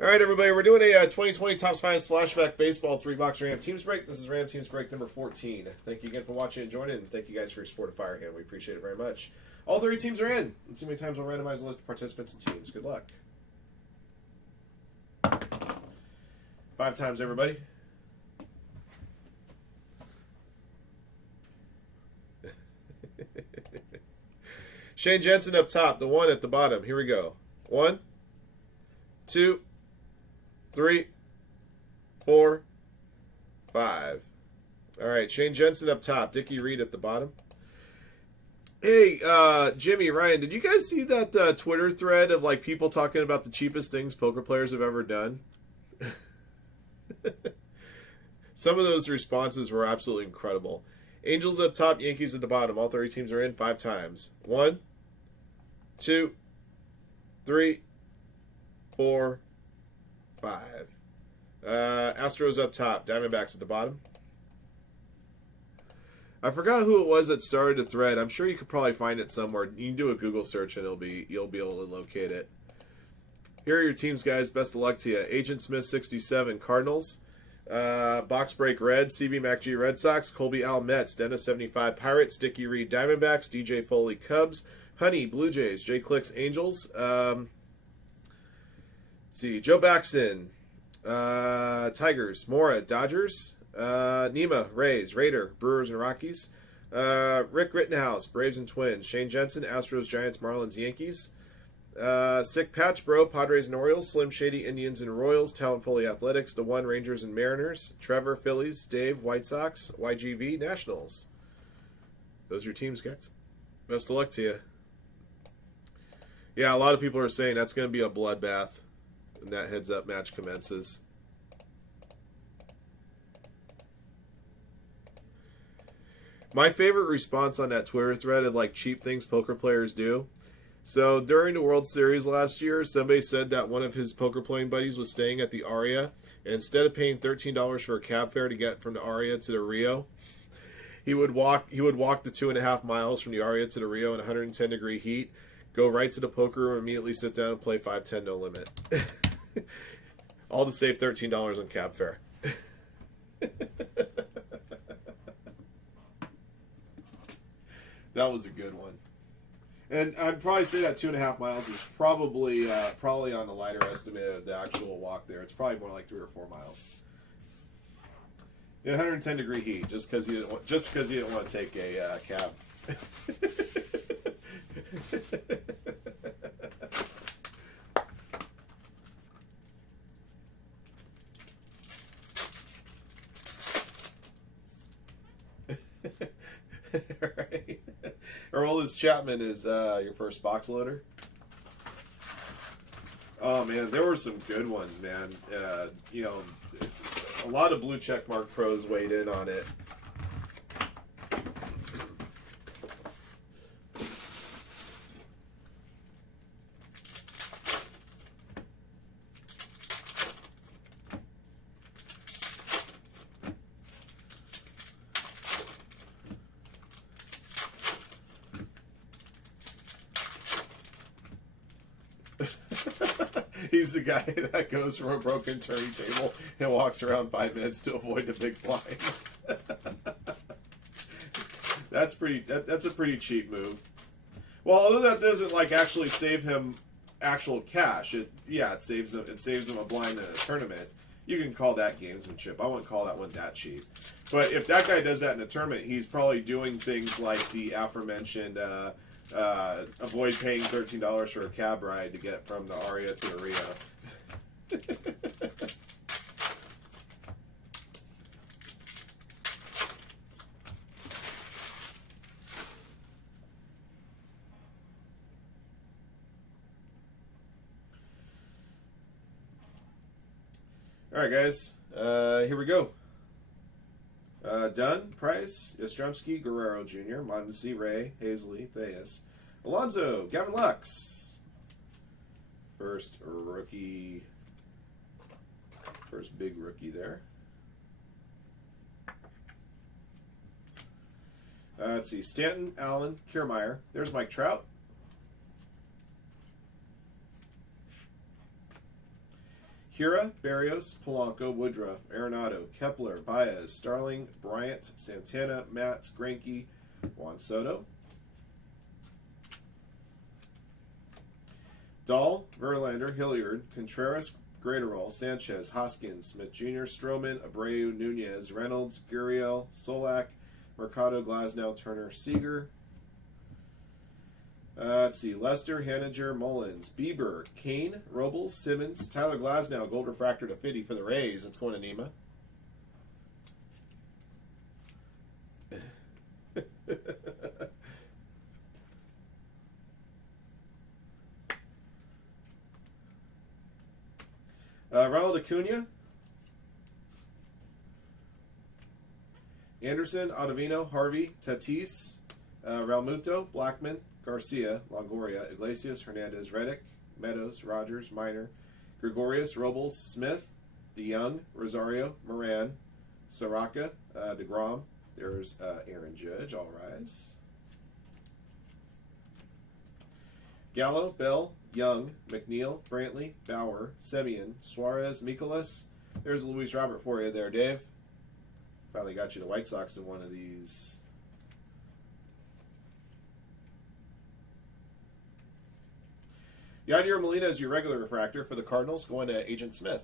All right, everybody, we're doing a 2020 Topps Finest Flashback Baseball 3-box Random Teams Break. This is Random Teams Break number 14. Thank you again for watching and joining, and thank you guys for your support of Firehand. We appreciate it very much. All 3 teams are in. Let's see how many times we'll randomize the list of participants and teams. Good luck. 5 times, everybody. Shane Jensen up top, the 1 at the bottom. Here we go. 1, 2, 3, 4, 5. All right, Shane Jensen up top. Dickie Reed at the bottom. Hey, Jimmy, Ryan, did you guys see that Twitter thread of like people talking about the cheapest things poker players have ever done? Some of those responses were absolutely incredible. Angels up top, Yankees at the bottom. All 30 teams are in 5 times. 1, 2, 3, 4, 5. Astros up top, Diamondbacks at the bottom. I forgot who it was that started the thread. I'm sure you could probably find it somewhere. You can do a Google search and you'll be able to locate it. Here are your teams, guys. Best of luck to you. Agent Smith 67, Cardinals. Box Break Red, CB MacG Red Sox, Colby Al Mets, Dennis 75 Pirates, Dickie Reed Diamondbacks, DJ Foley Cubs, Honey Blue Jays, Jay Clicks Angels. Let's see, Joe Baxton, Tigers, Mora Dodgers, Nima Rays, Raider, Brewers and Rockies, Rick Rittenhouse, Braves and Twins, Shane Jensen, Astros, Giants, Marlins, Yankees. Sick Patch Bro, Padres and Orioles, Slim Shady, Indians and Royals, Talent Fully Athletics, The One, Rangers and Mariners, Trevor, Phillies, Dave, White Sox, YGV, Nationals. Those are your teams, guys. Best of luck to you. Yeah, a lot of people are saying that's going to be a bloodbath when that heads-up match commences. My favorite response on that Twitter thread of like cheap things poker players do. So during the World Series last year, somebody said that one of his poker playing buddies was staying at the Aria, and instead of paying $13 for a cab fare to get from the Aria to the Rio, he would walk the 2.5 miles from the Aria to the Rio in 110-degree heat, go right to the poker room, immediately sit down and play 5-10 no limit. All to save $13 on cab fare. That was a good one. And I'd probably say that 2.5 miles is probably on the lighter estimate of the actual walk there. It's probably more like 3 or 4 miles. In 110-degree heat, just because he didn't want to take a cab. Right. Aroldis Chapman is your first box loader. Oh man, there were some good ones, man. You know, a lot of blue checkmark pros weighed in on it. He's the guy that goes from a broken turntable and walks around 5 minutes to avoid the big blind. That's a pretty cheap move. Well, although that doesn't like actually save him actual cash, it saves him a blind in a tournament. You can call that gamesmanship. I wouldn't call that one that cheap. But if that guy does that in a tournament, he's probably doing things like the aforementioned avoid paying $13 for a cab ride to get from the Aria to the Rio. All right, guys. Here we go. Dunn, Price, Yastrzemski, Guerrero Jr., Mondesi, Ray, Hazley, Theus, Alonso, Gavin Lux. First big rookie there. Let's see, Stanton, Allen, Kiermaier. There's Mike Trout. Hira, Barrios, Polanco, Woodruff, Arenado, Kepler, Baez, Starling, Bryant, Santana, Matz, Greinke, Juan Soto. Dahl, Verlander, Hilliard, Contreras, Graterol, Sanchez, Hoskins, Smith Jr., Stroman, Abreu, Nunez, Reynolds, Gurriel, Solak, Mercado, Glasnow, Turner, Seager. Let's see. Lester, Haniger, Mullins, Bieber, Kane, Robles, Simmons, Tyler Glasnow, gold refractor to 50 for the Rays. That's going to Nima. Ronald Acuna, Anderson, Ottavino, Harvey, Tatis, Realmuto, Blackman, Garcia, Longoria, Iglesias, Hernandez, Reddick, Meadows, Rogers, Minor, Gregorius, Robles, Smith, DeYoung, Rosario, Moran, Soraka, DeGrom. There's Aaron Judge, all rise. Gallo, Bell, Young, McNeil, Brantley, Bauer, Semien, Suarez, Mikolas. There's Luis Robert for you there, Dave. Finally got you the White Sox in one of these. Yadier Molina is your regular refractor for the Cardinals, going to Agent Smith.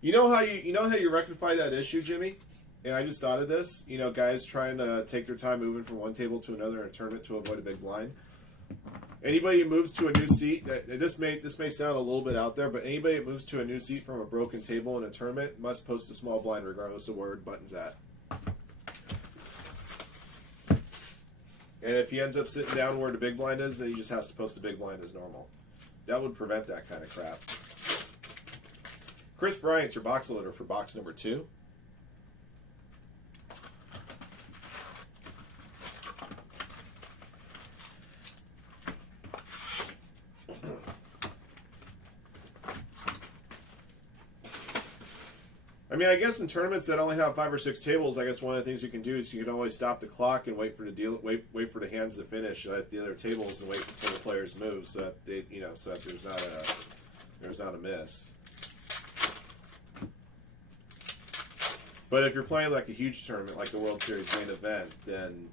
You know how you rectify that issue, Jimmy? And I just thought of this. You know, guys trying to take their time moving from one table to another in a tournament to avoid a big blind. Anybody who moves to a new seat, this may sound a little bit out there, but anybody that moves to a new seat from a broken table in a tournament must post a small blind regardless of where the button's at. And if he ends up sitting down where the big blind is, then he just has to post a big blind as normal. That would prevent that kind of crap. Chris Bryant's your box loader for box number 2. I mean, I guess in tournaments that only have 5 or 6 tables, I guess one of the things you can do is you can always stop the clock and wait for wait for the hands to finish at the other tables and wait until the players move, so that they, so that there's not a miss. But if you're playing like a huge tournament, like the World Series main event, then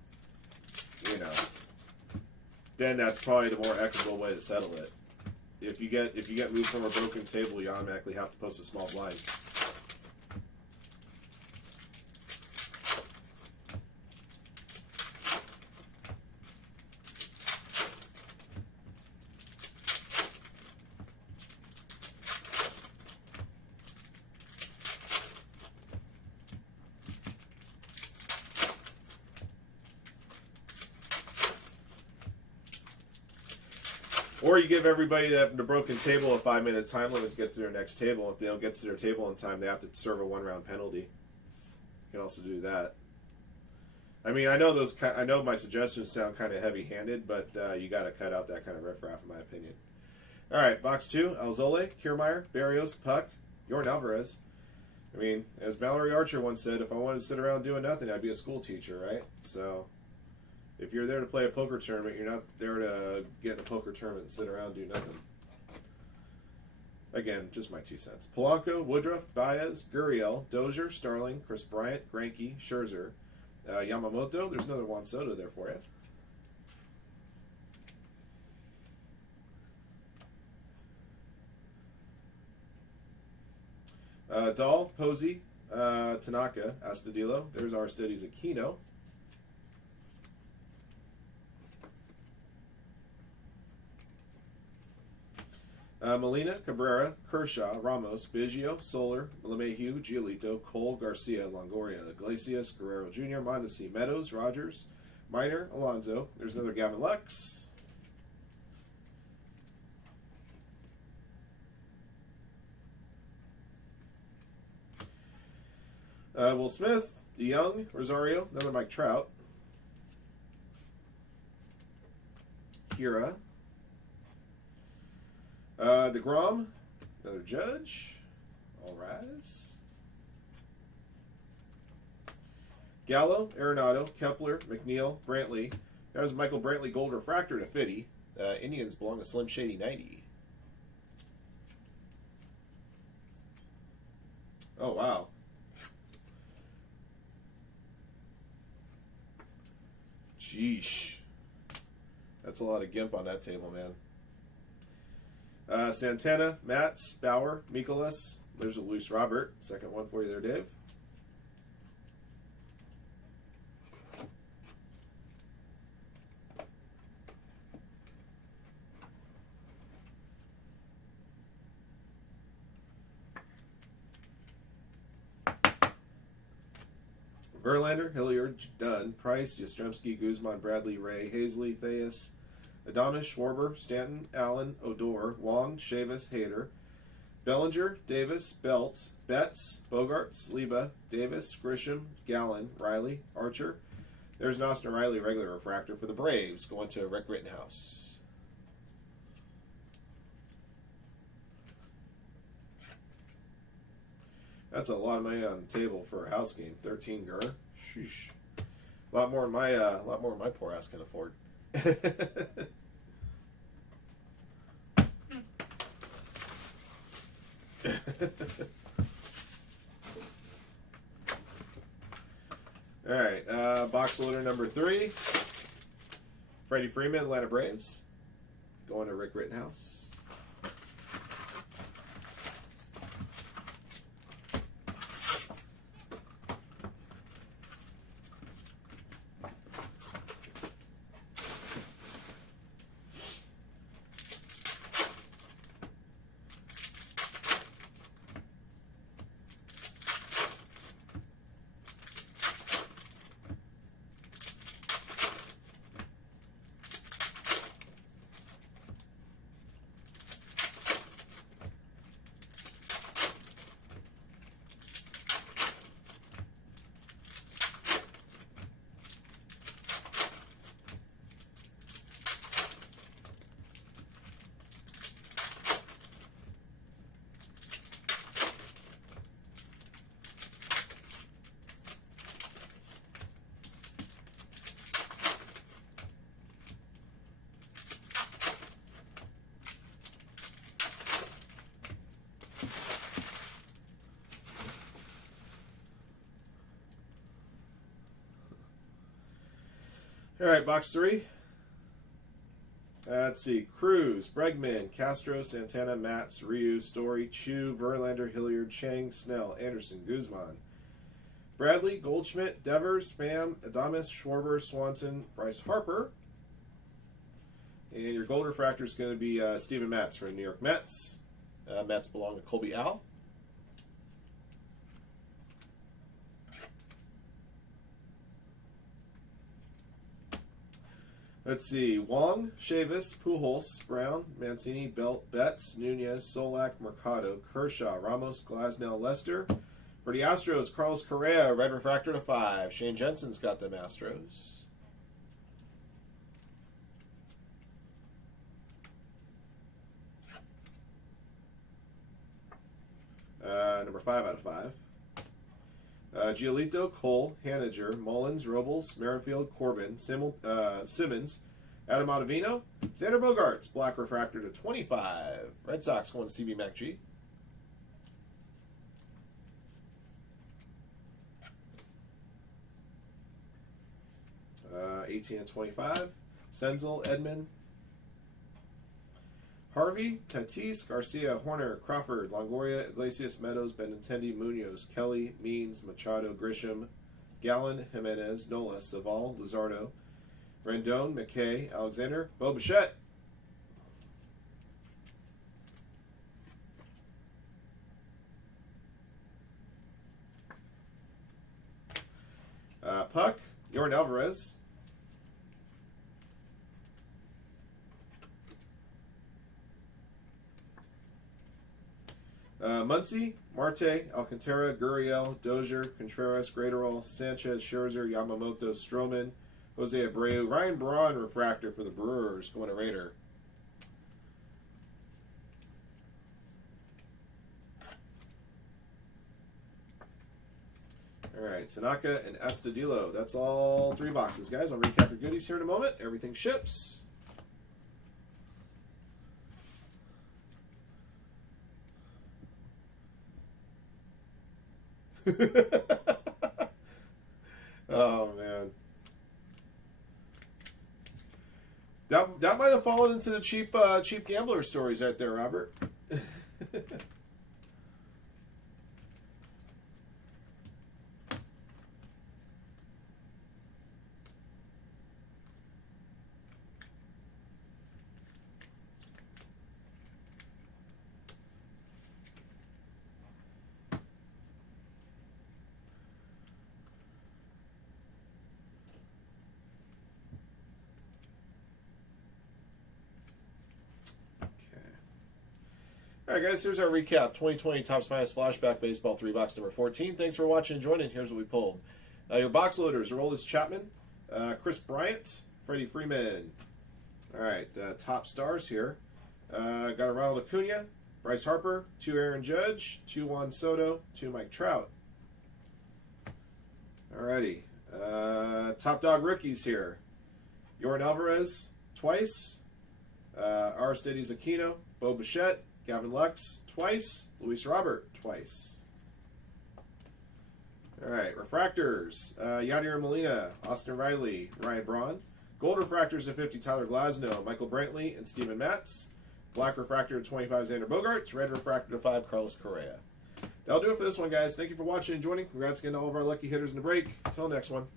then that's probably the more equitable way to settle it. If you get moved from a broken table, you automatically have to post a small blind. Or you give everybody that the broken table a 5-minute time limit to get to their next table. If they don't get to their table in time, they have to serve a 1-round penalty. You can also do that. I mean, I know my suggestions sound kind of heavy-handed, but you got to cut out that kind of riffraff, in my opinion. All right, box 2: Alzole, Kiermaier, Barrios, Puck, Yordan Alvarez. I mean, as Mallory Archer once said, if I wanted to sit around doing nothing, I'd be a school teacher, right? So, if you're there to play a poker tournament, you're not there to get in a poker tournament and sit around and do nothing. Again, just my 2 cents. Polanco, Woodruff, Baez, Gurriel, Dozier, Starling, Chris Bryant, Greinke, Scherzer, Yamamoto. There's another Juan Soto there for you. Dahl, Posey, Tanaka, Astudillo. There's Aristides Aquino. Molina, Cabrera, Kershaw, Ramos, Biggio, Soler, LeMahieu, Giolito, Cole, Garcia, Longoria, Iglesias, Guerrero Jr., Mondesi, Meadows, Rogers, Minor, Alonso. There's another Gavin Lux. Will Smith, DeYoung, Rosario, another Mike Trout. Hira. DeGrom, another Judge. All rise. Gallo, Arenado, Kepler, McNeil, Brantley. That was Michael Brantley gold refractor to 50. Indians belong to Slim Shady 90. Oh, wow. Jeesh. That's a lot of gimp on that table, man. Santana, Mats, Bauer, Mikolas. There's a loose Robert. Second one for you there, Dave. Verlander, Hilliard, Dunn, Price, Yastrzemski, Guzman, Bradley, Ray, Hazley, Theus, Adames, Schwarber, Stanton, Allen, Odor, Wong, Chavis, Hader, Bellinger, Davis, Belt, Betts, Bogarts, Liba, Davis, Grisham, Gallen, Riley, Archer. There's an Austin Riley regular refractor for the Braves going to Rick Rittenhouse. That's a lot of money on the table for a house game. 13 Gur. Sheesh. A lot more than my poor ass can afford. All right, box loader number 3. Freddie Freeman, Atlanta Braves, going to Rick Rittenhouse. All right, box 3. Let's see. Cruz, Bregman, Castro, Santana, Mats, Ryu, Story, Chu, Verlander, Hilliard, Chang, Snell, Anderson, Guzman, Bradley, Goldschmidt, Devers, Pham, Adames, Schwarber, Swanson, Bryce Harper. And your gold refractor is going to be Steven Matz from the New York Mets. Mets belong to Colby Al. Let's see. Wong, Chavis, Pujols, Brown, Mancini, Belt, Betts, Nunez, Solak, Mercado, Kershaw, Ramos, Glasnow, Lester. For the Astros, Carlos Correa, red refractor to 5. Shane Jensen's got them Astros. Number 5 out of 5. Giolito, Cole, Haniger, Mullins, Robles, Merrifield, Corbin, Simmons, Adam Ottavino, Xander Bogaerts, black refractor to 25. Red Sox going to CB MacG. Uh, 18 and 25. Senzel, Edman, Harvey, Tatis, Garcia, Horner, Crawford, Longoria, Iglesias, Meadows, Benintendi, Munoz, Kelly, Means, Machado, Grisham, Gallen, Jimenez, Nola, Saval, Luzardo, Rendon, McKay, Alexander, Bo Bichette. Puck, Yordan Alvarez. Muncy, Marte, Alcantara, Gurriel, Dozier, Contreras, Graterol, Sanchez, Scherzer, Yamamoto, Stroman, Jose Abreu, Ryan Braun refractor for the Brewers going to Raider. All right, Tanaka and Estudillo. That's all 3 boxes, guys. I'll recap your goodies here in a moment. Everything ships. Oh man, that might have fallen into the cheap gambler stories right there, Robert. All right, guys, here's our recap. 2020 Topps Finest Flashback Baseball 3 box number 14. Thanks for watching and joining. Here's what we pulled. Your box loaders, Aroldis Chapman, Chris Bryant, Freddie Freeman. All right, top stars here. Got a Ronald Acuna, Bryce Harper, 2 Aaron Judge, 2 Juan Soto, 2 Mike Trout. All righty. Top dog rookies here. Yordan Alvarez, twice. Aristides Aquino, Bo Bichette, Gavin Lux, twice. Luis Robert, twice. All right, refractors. Yadier Molina, Austin Riley, Ryan Braun. Gold refractors of 50, Tyler Glasnow, Michael Brantley, and Steven Matz. Black refractor to 25, Xander Bogaerts. Red refractor to 5, Carlos Correa. That'll do it for this one, guys. Thank you for watching and joining. Congrats again to all of our lucky hitters in the break. Until next one.